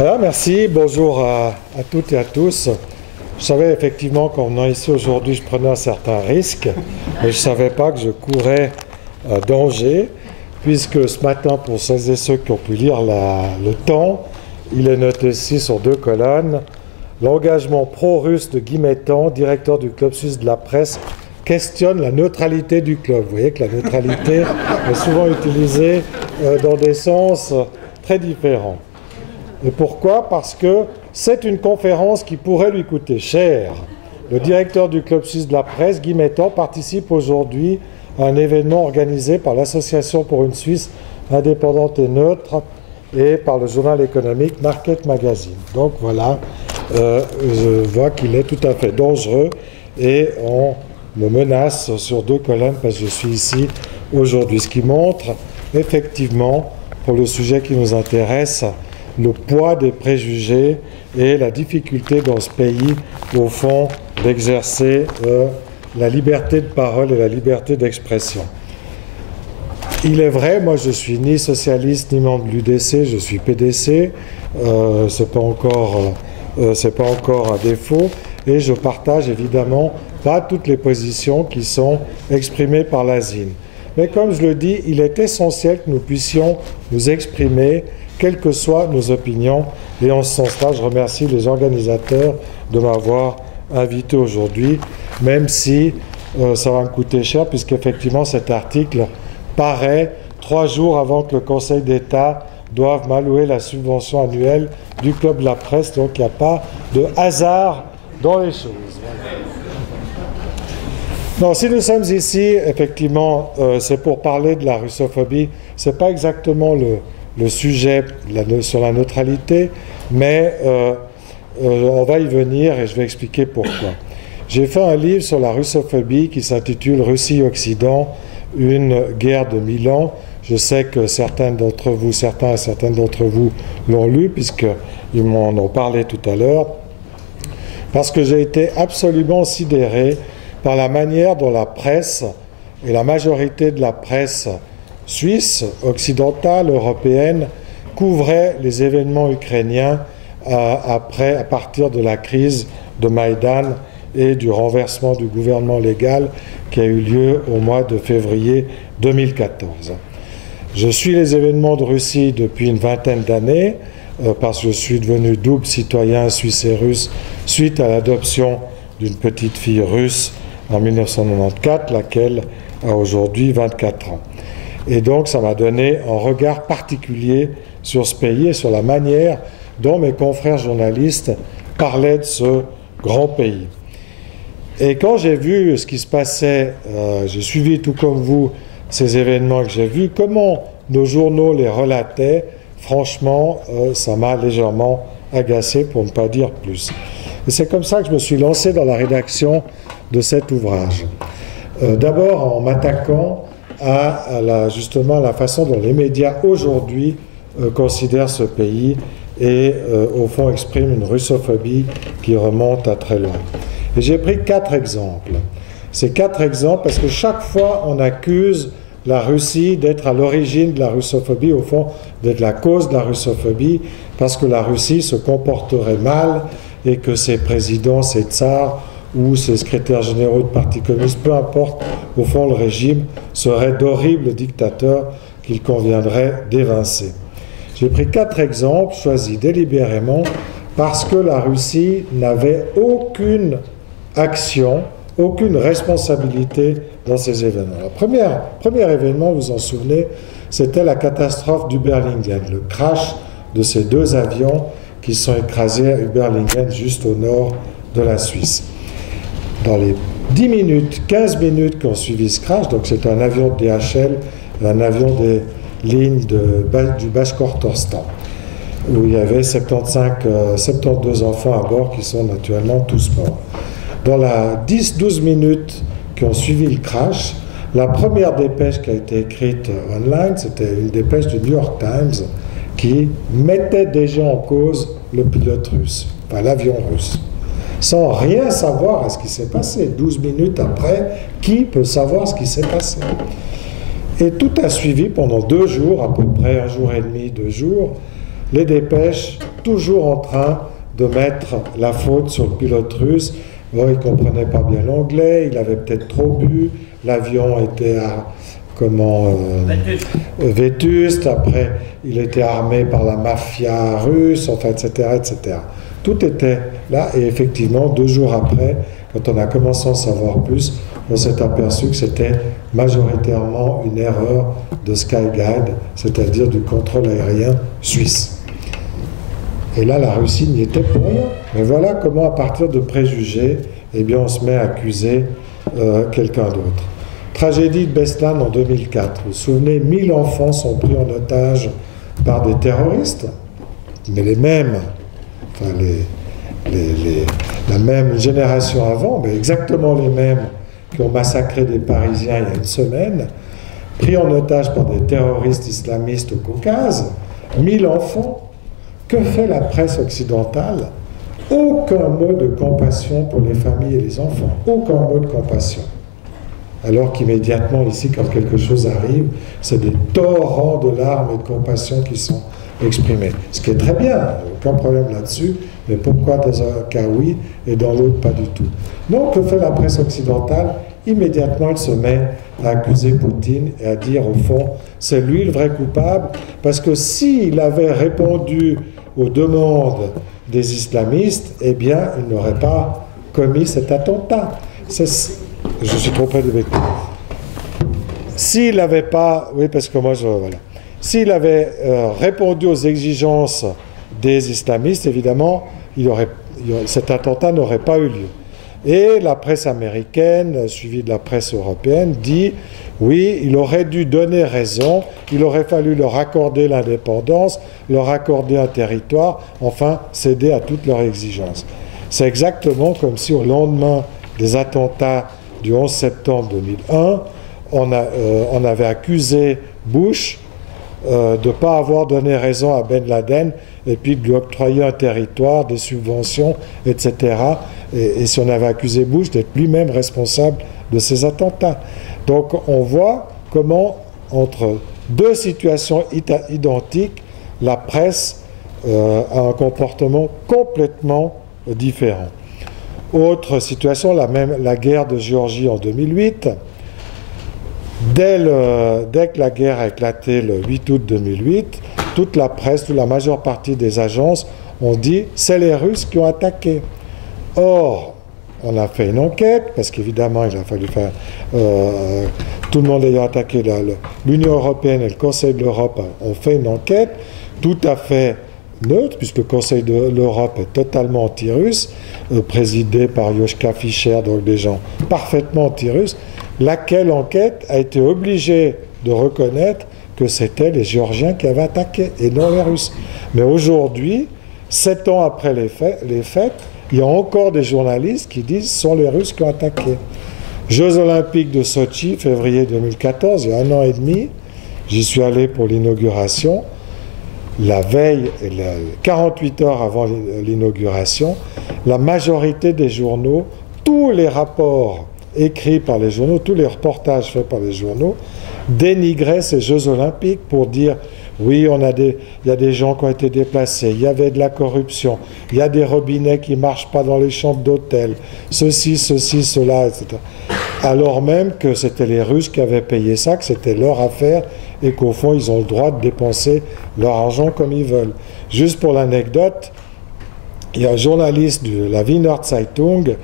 Alors, merci, bonjour à toutes et à tous. Je savais effectivement qu'en venant ici aujourd'hui, je prenais un certain risque, mais je ne savais pas que je courais danger, puisque ce matin, pour celles et ceux qui ont pu lire le temps, il est noté ici sur 2 colonnes, l'engagement pro-russe de Guy Mettan, directeur du Club suisse de la presse, questionne la neutralité du club. Vous voyez que la neutralité est souvent utilisée dans des sens très différents. Et pourquoi? Parce que c'est une conférence qui pourrait lui coûter cher. Le directeur du Club suisse de la presse, Guy Mettan, participe aujourd'hui à un événement organisé par l'Association pour une Suisse indépendante et neutre et par le journal économique Market Magazine. Donc voilà, je vois qu'il est tout à fait dangereux et on me menace sur 2 colonnes parce que je suis ici aujourd'hui. Ce qui montre effectivement, pour le sujet qui nous intéresse, le poids des préjugés et la difficulté dans ce pays, au fond, d'exercer la liberté de parole et la liberté d'expression. Il est vrai, moi je suis ni socialiste ni membre de l'UDC, je suis PDC, c'est pas encore un défaut, et je partage évidemment pas toutes les positions qui sont exprimées par l'ASIN. Mais comme je le dis, il est essentiel que nous puissions nous exprimer quelles que soient nos opinions. Et en ce sens-là, je remercie les organisateurs de m'avoir invité aujourd'hui, même si ça va me coûter cher, puisqu'effectivement cet article paraît 3 jours avant que le Conseil d'État doive m'allouer la subvention annuelle du Club de la presse. Donc il n'y a pas de hasard dans les choses. Non, si nous sommes ici, effectivement, c'est pour parler de la russophobie. Ce n'est pas exactement le sujet sur la neutralité, mais on va y venir et je vais expliquer pourquoi. J'ai fait un livre sur la russophobie qui s'intitule « Russie-Occident, une guerre de 1000 ans ». Je sais que certains et certaines d'entre vous l'ont lu, puisqu'ils m'en ont parlé tout à l'heure, parce que j'ai été absolument sidéré par la manière dont la presse, et la majorité de la presse suisse, occidentale, européenne, couvrait les événements ukrainiens à partir de la crise de Maïdan et du renversement du gouvernement légal qui a eu lieu au mois de février 2014. Je suis les événements de Russie depuis une vingtaine d'années parce que je suis devenu double citoyen suisse et russe suite à l'adoption d'une petite fille russe en 1994, laquelle a aujourd'hui 24 ans. Et donc, ça m'a donné un regard particulier sur ce pays et sur la manière dont mes confrères journalistes parlaient de ce grand pays. Et quand j'ai vu ce qui se passait, j'ai suivi tout comme vous ces événements que j'ai vus, comment nos journaux les relataient, franchement, ça m'a légèrement agacé, pour ne pas dire plus. Et c'est comme ça que je me suis lancé dans la rédaction de cet ouvrage. D'abord en m'attaquant justement la façon dont les médias aujourd'hui considèrent ce pays et au fond expriment une russophobie qui remonte à très loin. Et j'ai pris 4 exemples. Ces 4 exemples parce que chaque fois on accuse la Russie d'être à l'origine de la russophobie, au fond d'être la cause de la russophobie, parce que la Russie se comporterait mal et que ses présidents, ses tsars ou ses secrétaires généraux de partis communistes, peu importe, au fond, le régime serait d'horribles dictateurs qu'il conviendrait d'évincer. J'ai pris 4 exemples choisis délibérément parce que la Russie n'avait aucune action, aucune responsabilité dans ces événements. Le premier événement, vous en souvenez, c'était la catastrophe d'Überlingen, le crash de ces 2 avions qui sont écrasés à Überlingen, juste au nord de la Suisse. Dans les 10 minutes, 15 minutes qui ont suivi ce crash, donc c'est un avion de DHL, un avion des lignes du Bashkortostan, où il y avait 72 enfants à bord qui sont naturellement tous morts. Dans les 10-12 minutes qui ont suivi le crash, la première dépêche qui a été écrite online, c'était une dépêche du New York Times qui mettait déjà en cause le pilote russe, enfin l'avion russe, sans rien savoir à ce qui s'est passé. 12 minutes après, qui peut savoir ce qui s'est passé? Et tout a suivi pendant 2 jours, à peu près 1 jour et demi, 2 jours, les dépêches, toujours en train de mettre la faute sur le pilote russe. Bon, il ne comprenait pas bien l'anglais, il avait peut-être trop bu, l'avion était vétuste, après il était armé par la mafia russe, enfin, etc., etc. Tout était là, et effectivement, 2 jours après, quand on a commencé à en savoir plus, on s'est aperçu que c'était majoritairement une erreur de Skyguide, c'est-à-dire du contrôle aérien suisse. Et là, la Russie n'y était pour rien. Mais voilà comment, à partir de préjugés, eh bien, on se met à accuser quelqu'un d'autre. Tragédie de Beslan en 2004. Vous vous souvenez, 1000 enfants sont pris en otage par des terroristes, mais les mêmes, enfin la même génération avant, mais exactement les mêmes qui ont massacré des Parisiens il y a une semaine, pris en otage par des terroristes islamistes au Caucase, 1000 enfants. Que fait la presse occidentale? Aucun mot de compassion pour les familles et les enfants. Aucun mot de compassion. Alors qu'immédiatement, ici, quand quelque chose arrive, c'est des torrents de larmes et de compassion qui sont exprimés. Ce qui est très bien, aucun problème là-dessus, mais pourquoi dans un cas oui et dans l'autre pas du tout? Donc, que fait la presse occidentale? Immédiatement, elle se met à accuser Poutine et à dire, au fond, c'est lui le vrai coupable, parce que s'il avait répondu aux demandes des islamistes, eh bien, il n'aurait pas commis cet attentat. Je suis trop près de bêtises. S'il n'avait pas... Oui, parce que moi, voilà. S'il avait répondu aux exigences des islamistes, évidemment, cet attentat n'aurait pas eu lieu. Et la presse américaine, suivie de la presse européenne, dit oui, il aurait dû donner raison, il aurait fallu leur accorder l'indépendance, leur accorder un territoire, enfin céder à toutes leurs exigences. C'est exactement comme si au lendemain des attentats du 11 septembre 2001, on avait accusé Bush de ne pas avoir donné raison à Ben Laden et puis de lui octroyer un territoire, des subventions, etc. Et si on avait accusé Bush d'être lui-même responsable de ces attentats. Donc on voit comment, entre deux situations identiques, la presse a un comportement complètement différent. Autre situation, la guerre de Géorgie en 2008. Dès que la guerre a éclaté le 8 août 2008, toute la presse, toute la majeure partie des agences ont dit « c'est les Russes qui ont attaqué ». Or, on a fait une enquête, parce qu'évidemment, il a fallu faire... tout le monde ayant attaqué, l'Union européenne et le Conseil de l'Europe ont fait une enquête tout à fait neutre, puisque le Conseil de l'Europe est totalement anti-russe, présidé par Joschka Fischer, donc des gens parfaitement anti-russes, laquelle enquête a été obligée de reconnaître que c'était les Géorgiens qui avaient attaqué, et non les Russes. Mais aujourd'hui, 7 ans après les faits, il y a encore des journalistes qui disent que ce sont les Russes qui ont attaqué. Jeux Olympiques de Sochi, février 2014, il y a 1 an et demi, j'y suis allé pour l'inauguration. La veille, 48 heures avant l'inauguration, la majorité des journaux, tous les rapports écrits par les journaux, tous les reportages faits par les journaux, dénigraient ces Jeux Olympiques pour dire oui, il y a des gens qui ont été déplacés, il y avait de la corruption, il y a des robinets qui ne marchent pas dans les chambres d'hôtel, ceci, cela, etc. Alors même que c'était les Russes qui avaient payé ça, que c'était leur affaire et qu'au fond, ils ont le droit de dépenser leur argent comme ils veulent. Juste pour l'anecdote, il y a un journaliste de la Wiener Zeitung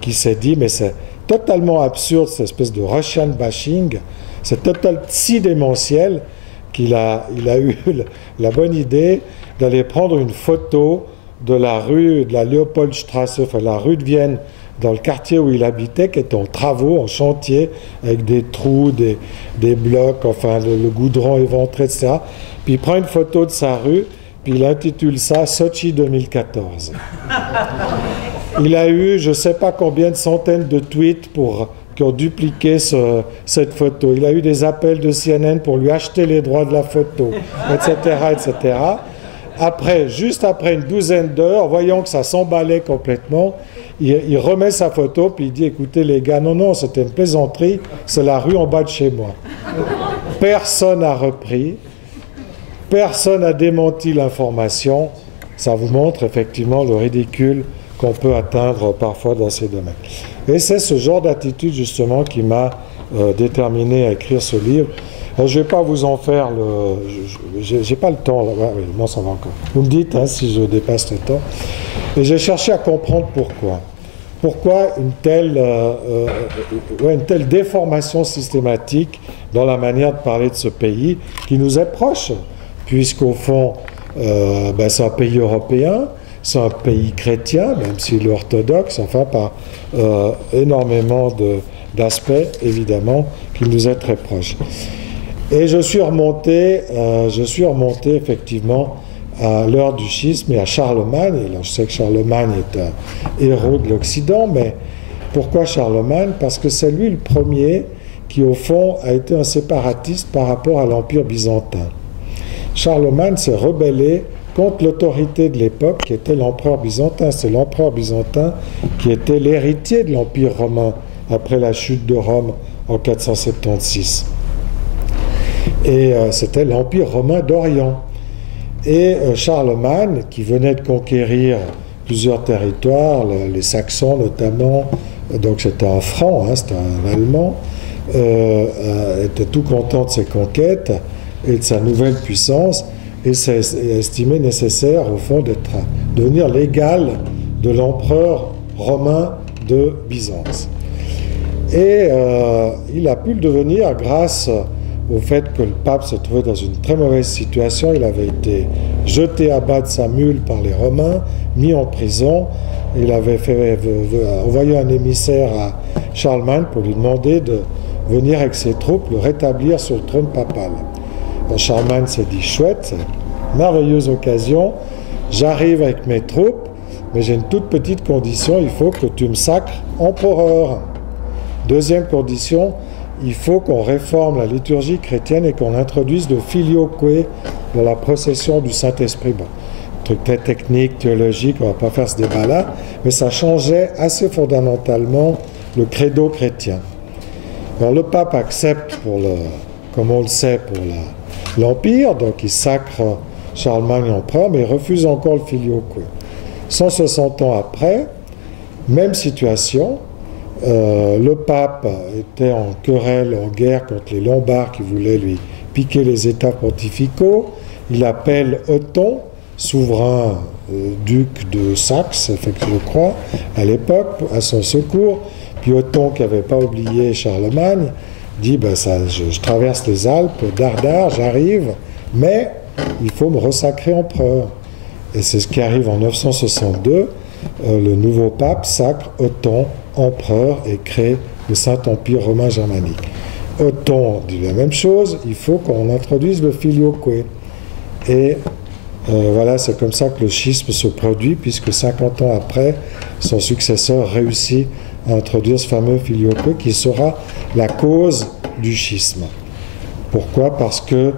qui s'est dit, mais c'est totalement absurde, cette espèce de Russian bashing, c'est totalement si démentiel qu'il a eu la bonne idée d'aller prendre une photo de la rue de la Leopoldstrasse, enfin la rue de Vienne, dans le quartier où il habitait, qui était en travaux, en chantier, avec des trous, des blocs, enfin le goudron éventré, etc. Puis il prend une photo de sa rue, puis il intitule ça « Sochi 2014 ». Il a eu, je ne sais pas combien de centaines de tweets qui ont dupliqué cette photo. Il a eu des appels de CNN pour lui acheter les droits de la photo, etc., etc. Après, juste après une douzaine d'heures, voyant que ça s'emballait complètement, il remet sa photo, puis il dit, écoutez les gars, non, c'était une plaisanterie, c'est la rue en bas de chez moi. Personne n'a repris. Personne n'a démenti l'information. Ça vous montre effectivement le ridicule qu'on peut atteindre parfois dans ces domaines. Et c'est ce genre d'attitude justement qui m'a déterminé à écrire ce livre. Alors, je ne vais pas vous en faire j'ai pas le temps. Là. Ouais, non, ça va encore. Vous me dites si je dépasse le temps. Et j'ai cherché à comprendre pourquoi. Pourquoi une telle déformation systématique dans la manière de parler de ce pays qui nous est proche, puisqu'au fond, c'est un pays européen, c'est un pays chrétien, même s'il est orthodoxe, enfin par énormément d'aspects, évidemment, qui nous est très proche. Et je suis remonté effectivement à l'heure du schisme et à Charlemagne. Et là, je sais que Charlemagne est un héros de l'Occident, mais pourquoi Charlemagne? Parce que c'est lui le premier qui, au fond, a été un séparatiste par rapport à l'Empire byzantin. Charlemagne s'est rebellé contre l'autorité de l'époque qui était l'empereur byzantin. C'est l'empereur byzantin qui était l'héritier de l'Empire romain après la chute de Rome en 476. Et c'était l'Empire romain d'Orient. Et Charlemagne, qui venait de conquérir plusieurs territoires, les Saxons notamment, donc c'était un Franc, c'était un Allemand, était tout content de ses conquêtes et de sa nouvelle puissance, et s'est estimé nécessaire, au fond, de devenir l'égal de l'empereur romain de Byzance. Et il a pu le devenir grâce au fait que le pape se trouvait dans une très mauvaise situation. Il avait été jeté à bas de sa mule par les Romains, mis en prison. Il avait envoyé un émissaire à Charlemagne pour lui demander de venir avec ses troupes le rétablir sur le trône papal. Charlemagne s'est dit, chouette, c'est une merveilleuse occasion, j'arrive avec mes troupes, mais j'ai une toute petite condition, il faut que tu me sacres empereur. Deuxième condition, il faut qu'on réforme la liturgie chrétienne et qu'on introduise le filioque dans la procession du Saint-Esprit. Bon, truc très technique, théologique, on ne va pas faire ce débat-là, mais ça changeait assez fondamentalement le credo chrétien. Alors le pape accepte, comme on le sait, pour l'Empire, donc il sacre Charlemagne empereur, mais il refuse encore le filioque. 160 ans après, même situation. Le pape était en querelle, en guerre contre les Lombards qui voulaient lui piquer les États pontificaux. Il appelle Othon, souverain duc de Saxe, je crois, à l'époque, à son secours. Puis Othon, qui n'avait pas oublié Charlemagne, dit je traverse les Alpes, dardard, j'arrive, mais il faut me ressacrer empereur. Et c'est ce qui arrive en 962. Le nouveau pape sacre Othon empereur et crée le Saint-Empire romain germanique. Othon dit la même chose, il faut qu'on introduise le filioque. Et voilà, c'est comme ça que le schisme se produit, puisque 50 ans après, son successeur réussit à introduire ce fameux filioque qui sera la cause du schisme. Pourquoi? Parce que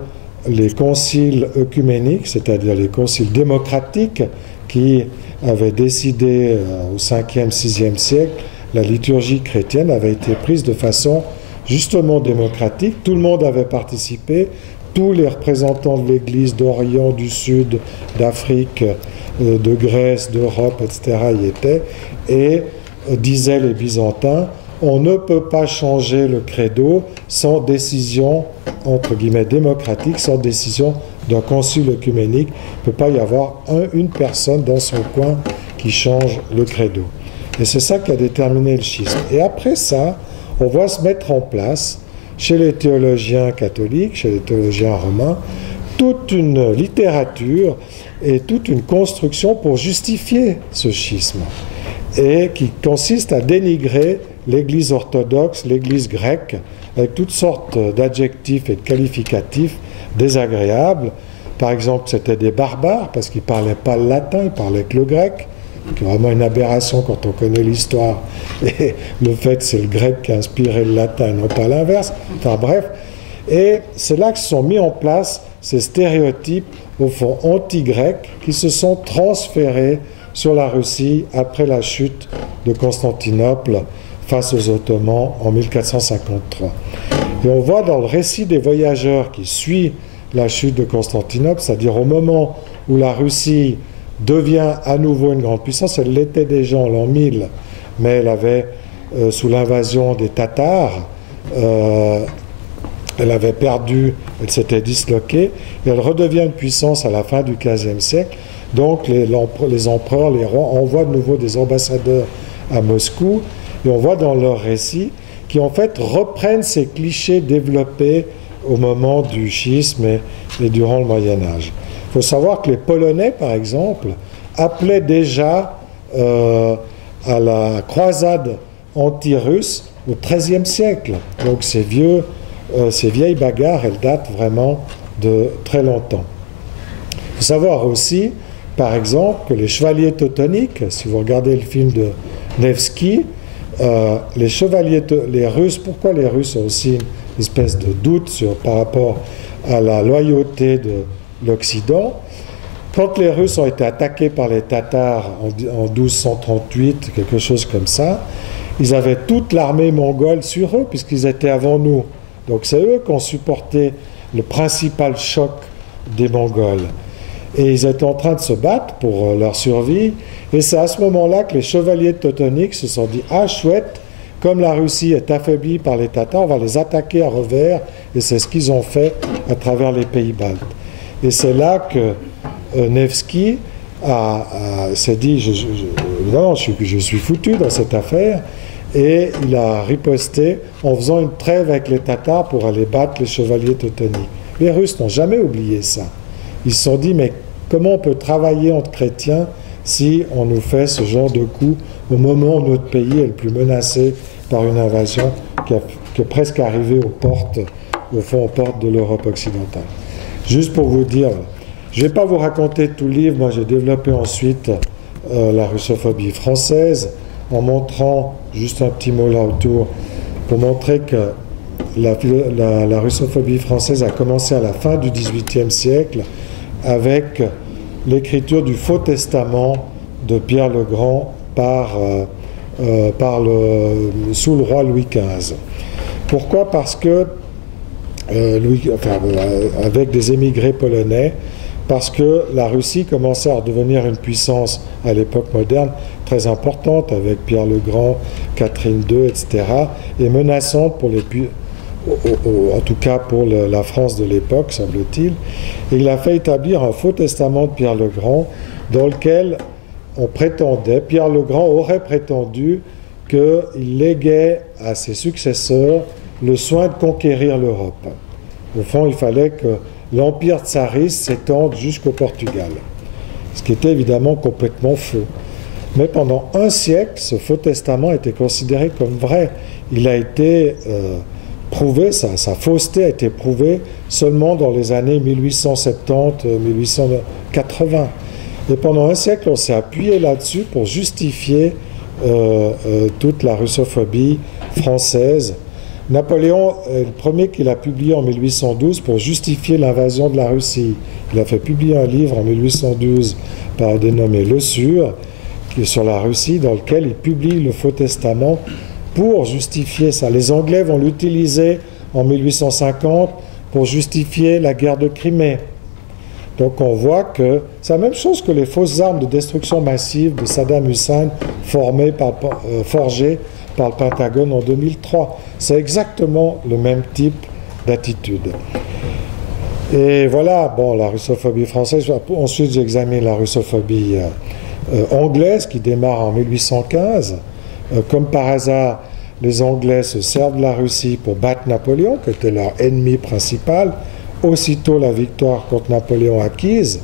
les conciles œcuméniques, c'est-à-dire les conciles démocratiques qui avaient décidé au 5e, 6e siècle, la liturgie chrétienne avait été prise de façon justement démocratique. Tout le monde avait participé, tous les représentants de l'Église d'Orient, du Sud, d'Afrique, de Grèce, d'Europe, etc. y étaient. Et disaient les Byzantins, on ne peut pas changer le credo sans décision, entre guillemets, démocratique, sans décision d'un concile œcuménique. Il ne peut pas y avoir une personne dans son coin qui change le credo. Et c'est ça qui a déterminé le schisme. Et après ça, on voit se mettre en place, chez les théologiens catholiques, chez les théologiens romains, toute une littérature et toute une construction pour justifier ce schisme, et qui consiste à dénigrer l'Église orthodoxe, l'Église grecque, avec toutes sortes d'adjectifs et de qualificatifs désagréables. Par exemple, c'était des barbares, parce qu'ils ne parlaient pas le latin, ils parlaient que le grec, qui est vraiment une aberration quand on connaît l'histoire. Et le fait que c'est le grec qui a inspiré le latin, non pas l'inverse. Enfin bref. Et c'est là que se sont mis en place ces stéréotypes, au fond, anti-grecs, qui se sont transférés sur la Russie après la chute de Constantinople face aux Ottomans en 1453. Et on voit dans le récit des voyageurs qui suit la chute de Constantinople, c'est-à-dire au moment où la Russie devient à nouveau une grande puissance. Elle l'était déjà en l'an 1000, mais elle avait, sous l'invasion des Tatars, elle avait perdu, elle s'était disloquée, et elle redevient une puissance à la fin du XVe siècle. Donc les empereurs, les rois envoient de nouveau des ambassadeurs à Moscou, et on voit dans leurs récits qui en fait reprennent ces clichés développés au moment du schisme et durant le Moyen-Âge. Il faut savoir que les Polonais, par exemple, appelaient déjà à la croisade anti-russe au XIIIe siècle. Donc ces vieilles bagarres, elles datent vraiment de très longtemps. Il faut savoir aussi, par exemple, que les chevaliers teutoniques, si vous regardez le film de Nevsky, les Russes, pourquoi les Russes ont aussi une espèce de doute par rapport à la loyauté de l'Occident? Quand les Russes ont été attaqués par les Tatars en 1238, quelque chose comme ça, ils avaient toute l'armée mongole sur eux, puisqu'ils étaient avant nous. Donc c'est eux qui ont supporté le principal choc des Mongols. Et ils étaient en train de se battre pour leur survie. Et c'est à ce moment-là que les chevaliers teutoniques se sont dit « Ah, chouette, comme la Russie est affaiblie par les Tatars, on va les attaquer à revers. » Et c'est ce qu'ils ont fait à travers les pays baltes. Et c'est là que Nevsky s'est dit évidemment, je suis foutu dans cette affaire. Et il a riposté en faisant une trêve avec les Tatars pour aller battre les chevaliers teutoniques. Les Russes n'ont jamais oublié ça. Ils se sont dit, mais comment on peut travailler entre chrétiens si on nous fait ce genre de coup au moment où notre pays est le plus menacé par une invasion qui est presque arrivée aux portes de l'Europe occidentale. Juste pour vous dire, je ne vais pas vous raconter tout le livre, moi j'ai développé ensuite la russophobie française, en montrant, juste un petit mot là autour, pour montrer que la russophobie française a commencé à la fin du XVIIIe siècle avec l'écriture du Faux Testament de Pierre le Grand sous le roi Louis XV. Pourquoi? Parce que, avec des émigrés polonais, parce que la Russie commençait à devenir une puissance à l'époque moderne très importante, avec Pierre le Grand, Catherine II, etc., et menaçante pour en tout cas pour la France de l'époque, semble-t-il. Et il a fait établir un Faux Testament de Pierre le Grand, dans lequel Pierre le Grand aurait prétendu qu'il léguait à ses successeurs le soin de conquérir l'Europe. Au fond, il fallait que l'empire tsariste s'étende jusqu'au Portugal, ce qui était évidemment complètement faux. Mais pendant un siècle, ce Faux Testament était considéré comme vrai. Il a été prouvé, sa fausseté a été prouvée seulement dans les années 1870-1880. Et pendant un siècle, on s'est appuyé là-dessus pour justifier toute la russophobie française. Napoléon est le premier qui l'a publié en 1812 pour justifier l'invasion de la Russie. Il a fait publier un livre en 1812 dénommé Le Sûr, qui est sur la Russie, dans lequel il publie le Faux Testament pour justifier ça. Les Anglais vont l'utiliser en 1850 pour justifier la guerre de Crimée. Donc on voit que c'est la même chose que les fausses armes de destruction massive de Saddam Hussein forgées par le Pentagone en 2003. C'est exactement le même type d'attitude. Et voilà, bon, la russophobie française. Ensuite, j'examine la russophobie anglaise qui démarre en 1815. Comme par hasard, les Anglais se servent de la Russie pour battre Napoléon, qui était leur ennemi principal. Aussitôt la victoire contre Napoléon acquise,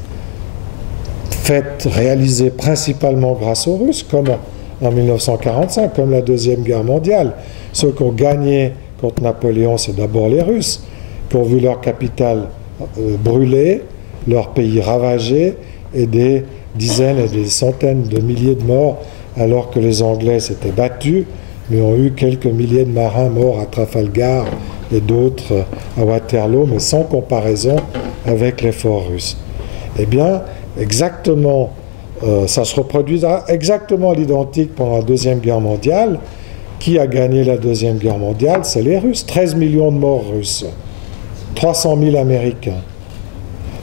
réalisée principalement grâce aux Russes, comme en 1945, comme la Deuxième Guerre mondiale. Ceux qui ont gagné contre Napoléon, c'est d'abord les Russes, qui ont vu leur capitale brûlée, leur pays ravagé, et des dizaines et des centaines de milliers de morts, alors que les Anglais s'étaient battus, mais ont eu quelques milliers de marins morts à Trafalgar et d'autres à Waterloo, mais sans comparaison avec l'effort russe. Eh bien, exactement, ça se reproduira exactement à l'identique pendant la Deuxième Guerre mondiale. Qui a gagné la Deuxième Guerre mondiale? C'est les Russes. 13 millions de morts russes, 300 000 Américains.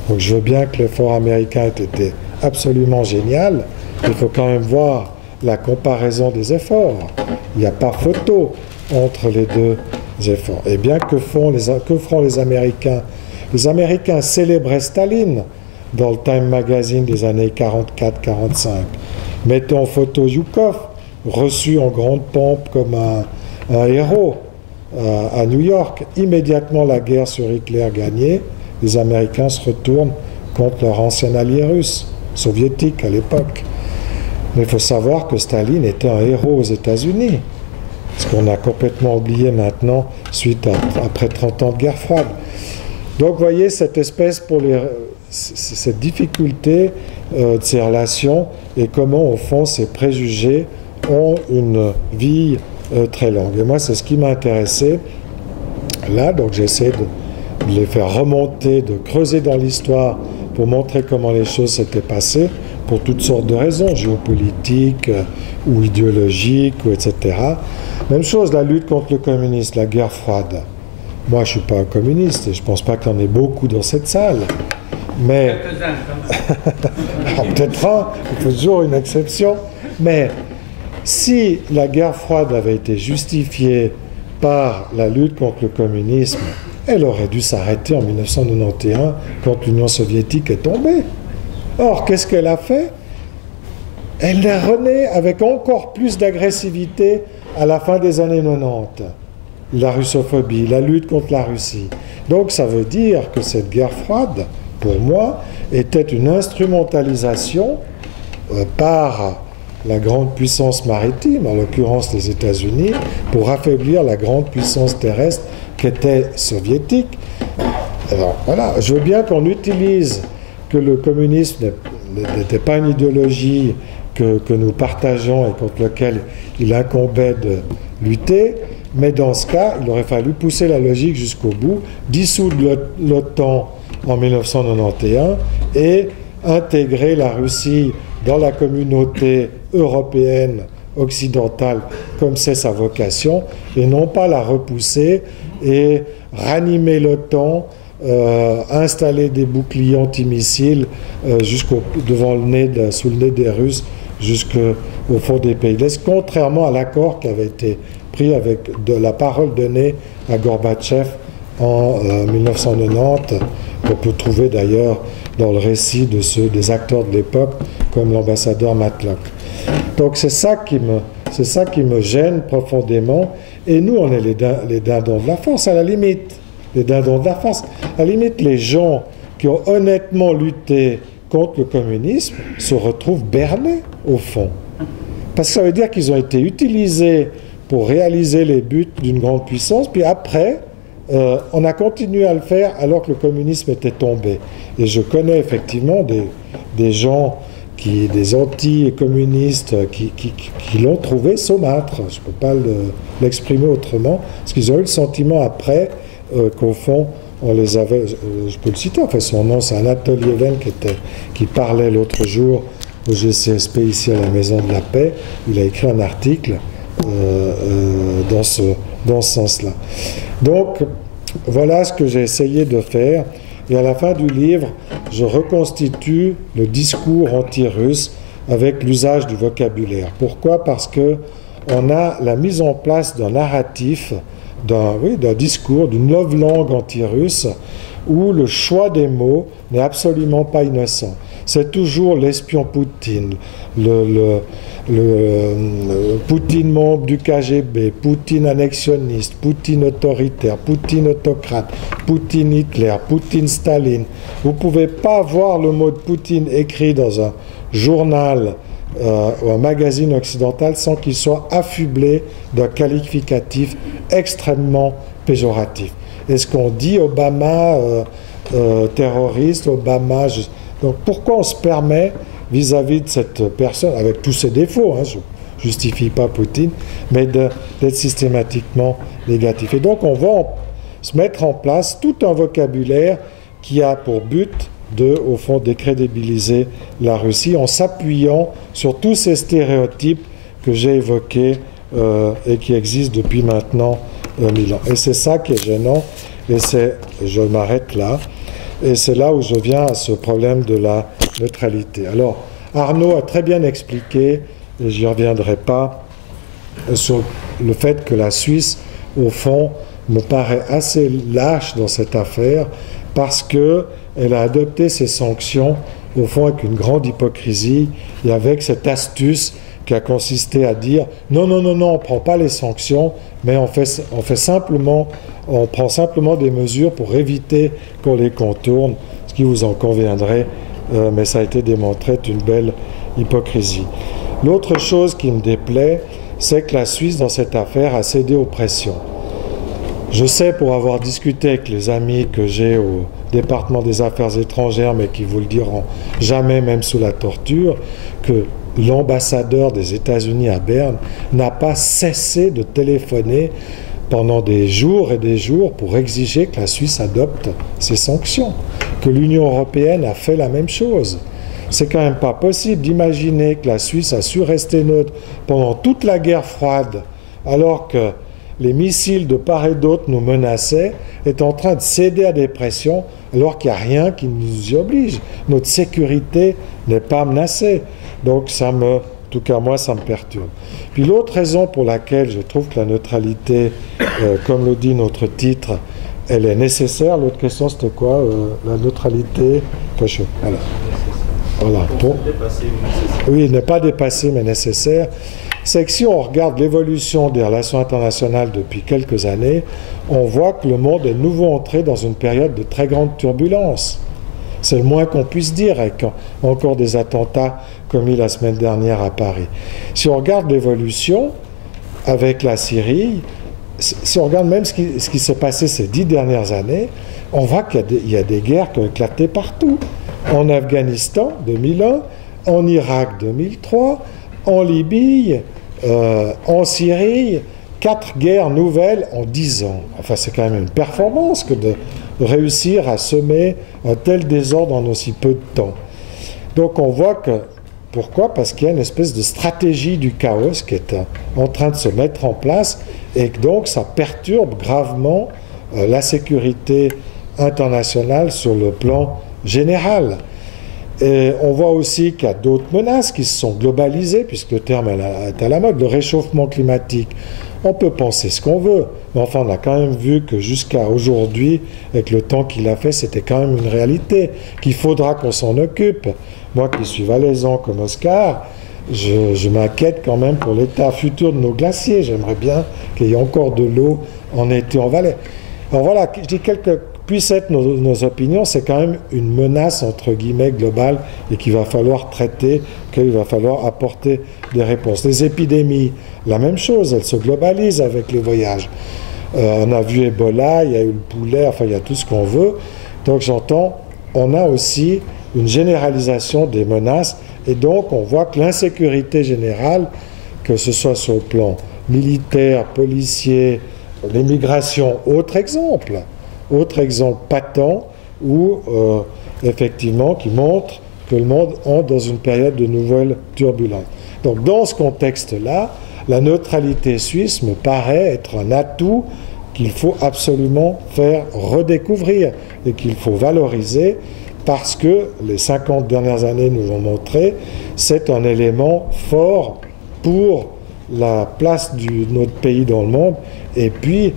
Donc je veux bien que l'effort américain ait été absolument génial, il faut quand même voir la comparaison des efforts. Il n'y a pas photo entre les deux efforts. Eh bien, que feront les Américains? Les Américains célébraient Staline dans le Time Magazine des années 44-45. Mettaient en photo Zhukov, reçu en grande pompe comme un héros à New York. Immédiatement, la guerre sur Hitler gagnée, les Américains se retournent contre leur ancien allié russe, soviétique à l'époque. Mais il faut savoir que Staline était un héros aux États-Unis, ce qu'on a complètement oublié maintenant suite après 30 ans de guerre froide. Donc vous voyez cette espèce cette difficulté de ces relations et comment au fond ces préjugés ont une vie très longue. Et moi c'est ce qui m'a intéressé là, donc j'essaie de les faire remonter, de creuser dans l'histoire pour montrer comment les choses s'étaient passées pour toutes sortes de raisons, géopolitiques ou idéologiques, etc. Même chose, la lutte contre le communisme, la guerre froide. Moi, je ne suis pas un communiste et je ne pense pas qu'il y en ait beaucoup dans cette salle. Mais peut-être un, il faut toujours une exception. Mais si la guerre froide avait été justifiée par la lutte contre le communisme, elle aurait dû s'arrêter en 1991 quand l'Union soviétique est tombée. Or, qu'est-ce qu'elle a fait? Elle est renée avec encore plus d'agressivité à la fin des années 90. La russophobie, la lutte contre la Russie. Donc ça veut dire que cette guerre froide, pour moi, était une instrumentalisation par la grande puissance maritime, en l'occurrence les États-Unis, pour affaiblir la grande puissance terrestre qu'était soviétique. Alors voilà, je veux bien qu'on utilise que le communisme n'était pas une idéologie que nous partageons et contre laquelle il incombait de lutter, mais dans ce cas, il aurait fallu pousser la logique jusqu'au bout, dissoudre l'OTAN en 1991 et intégrer la Russie dans la communauté européenne occidentale comme c'est sa vocation, et non pas la repousser et ranimer l'OTAN, installer des boucliers antimissiles devant sous le nez des Russes jusqu'au fond des pays de l'Est, contrairement à l'accord qui avait été pris avec de la parole donnée à Gorbatchev en 1990, qu'on peut trouver d'ailleurs dans le récit des acteurs de l'époque, comme l'ambassadeur Matlock. Donc c'est ça qui me gêne profondément, et nous on est les dindons de la farce, à la limite. Les dindons de la farce. À la limite, les gens qui ont honnêtement lutté contre le communisme se retrouvent bernés, au fond. Parce que ça veut dire qu'ils ont été utilisés pour réaliser les buts d'une grande puissance, puis après, on a continué à le faire alors que le communisme était tombé. Et je connais effectivement des gens, des anti-communistes qui l'ont trouvé saumâtre. Je ne peux pas l'exprimer autrement, parce qu'ils ont eu le sentiment après qu'au fond, on les avait... Je peux le citer, en fait, son nom, c'est Anatole Yevhen qui parlait l'autre jour au GCSP, ici à la Maison de la Paix. Il a écrit un article dans ce sens-là. Donc, voilà ce que j'ai essayé de faire. Et à la fin du livre, je reconstitue le discours anti-russe avec l'usage du vocabulaire. Pourquoi? Parce qu'on a la mise en place d'un narratif, d'un discours, d'une novlangue anti-russe, où le choix des mots n'est absolument pas innocent. C'est toujours l'espion Poutine, le Poutine membre du KGB, Poutine annexionniste, Poutine autoritaire, Poutine autocrate, Poutine Hitler, Poutine Staline. Vous ne pouvez pas voir le mot de Poutine écrit dans un journal ou un magazine occidental sans qu'il soit affublé d'un qualificatif extrêmement péjoratif. Est-ce qu'on dit Obama terroriste, Obama... Donc pourquoi on se permet, vis-à-vis de cette personne, avec tous ses défauts, je ne justifie pas Poutine, mais d'être systématiquement négatif. Et donc on va se mettre en place tout un vocabulaire qui a pour but au fond, décrédibiliser la Russie en s'appuyant sur tous ces stéréotypes que j'ai évoqués et qui existent depuis maintenant 1000 ans. Et c'est ça qui est gênant, et je m'arrête là. Et c'est là où je viens à ce problème de la neutralité. Alors, Arnaud a très bien expliqué, et j'y reviendrai pas, sur le fait que la Suisse, au fond, me paraît assez lâche dans cette affaire, parce qu'elle a adopté ces sanctions, au fond, avec une grande hypocrisie, et avec cette astuce qui a consisté à dire non, non, non, non, on ne prend pas les sanctions, mais on prend simplement des mesures pour éviter qu'on les contourne, ce qui vous en conviendrait, mais ça a été démontré être une belle hypocrisie. L'autre chose qui me déplaît, c'est que la Suisse, dans cette affaire, a cédé aux pressions. Je sais, pour avoir discuté avec les amis que j'ai au département des affaires étrangères, mais qui vous le diront jamais, même sous la torture, que l'ambassadeur des États-Unis à Berne n'a pas cessé de téléphoner pendant des jours et des jours pour exiger que la Suisse adopte ces sanctions, que l'Union européenne a fait la même chose. C'est quand même pas possible d'imaginer que la Suisse a su rester neutre pendant toute la guerre froide, alors que les missiles de part et d'autre nous menaçaient, est en train de céder à des pressions, alors qu'il n'y a rien qui nous y oblige. Notre sécurité n'est pas menacée. Donc en tout cas moi, ça me perturbe. Puis l'autre raison pour laquelle je trouve que la neutralité, comme le dit notre titre, elle est nécessaire. L'autre question, c'était quoi? La neutralité... Voilà. Bon. Oui, n'est pas dépassé, mais nécessaire. C'est que si on regarde l'évolution des relations internationales depuis quelques années, on voit que le monde est de nouveau entré dans une période de très grande turbulence. C'est le moins qu'on puisse dire, avec encore des attentats commis la semaine dernière à Paris. Si on regarde l'évolution avec la Syrie, si on regarde même ce qui s'est passé ces 10 dernières années, on voit qu'il y a des guerres qui ont éclaté partout. En Afghanistan, 2001, en Irak, 2003, en Libye, en Syrie, 4 guerres nouvelles en 10 ans. Enfin, c'est quand même une performance que de réussir à semer un tel désordre en aussi peu de temps. Donc on voit que, pourquoi? Parce qu'il y a une espèce de stratégie du chaos qui est en train de se mettre en place et que donc ça perturbe gravement la sécurité internationale sur le plan général. Et on voit aussi qu'il y a d'autres menaces qui se sont globalisées, puisque le terme est à la mode, le réchauffement climatique. On peut penser ce qu'on veut, mais enfin on a quand même vu que jusqu'à aujourd'hui, avec le temps qu'il a fait, c'était quand même une réalité, qu'il faudra qu'on s'en occupe. Moi qui suis valaisan comme Oscar, je m'inquiète quand même pour l'état futur de nos glaciers. J'aimerais bien qu'il y ait encore de l'eau en été en Valais. Alors voilà, je dis puissent être nos opinions, c'est quand même une menace entre guillemets globale et qu'il va falloir traiter, qu'il va falloir apporter des réponses. Les épidémies, la même chose, elles se globalisent avec les voyages. On a vu Ebola, il y a eu le poulet, enfin il y a tout ce qu'on veut. Donc j'entends, on a aussi une généralisation des menaces et donc on voit que l'insécurité générale, que ce soit sur le plan militaire, policier, l'immigration, autre exemple patent où effectivement qui montre que le monde entre dans une période de nouvelles turbulences. Donc dans ce contexte-là, la neutralité suisse me paraît être un atout qu'il faut absolument faire redécouvrir et qu'il faut valoriser parce que les 50 dernières années nous ont montré c'est un élément fort pour la place de notre pays dans le monde et puis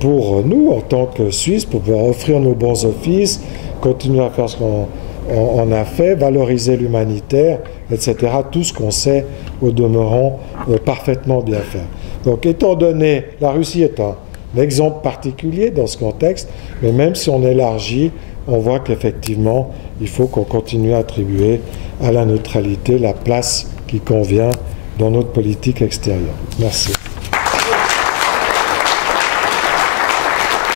pour nous en tant que Suisses pour pouvoir offrir nos bons offices, continuer à faire ce qu'on a fait, valoriser l'humanitaire, etc. Tout ce qu'on sait au demeurant parfaitement bien faire. Donc étant donné, la Russie est un exemple particulier dans ce contexte, mais même si on élargit, on voit qu'effectivement il faut qu'on continue à attribuer à la neutralité la place qui convient dans notre politique extérieure. Merci.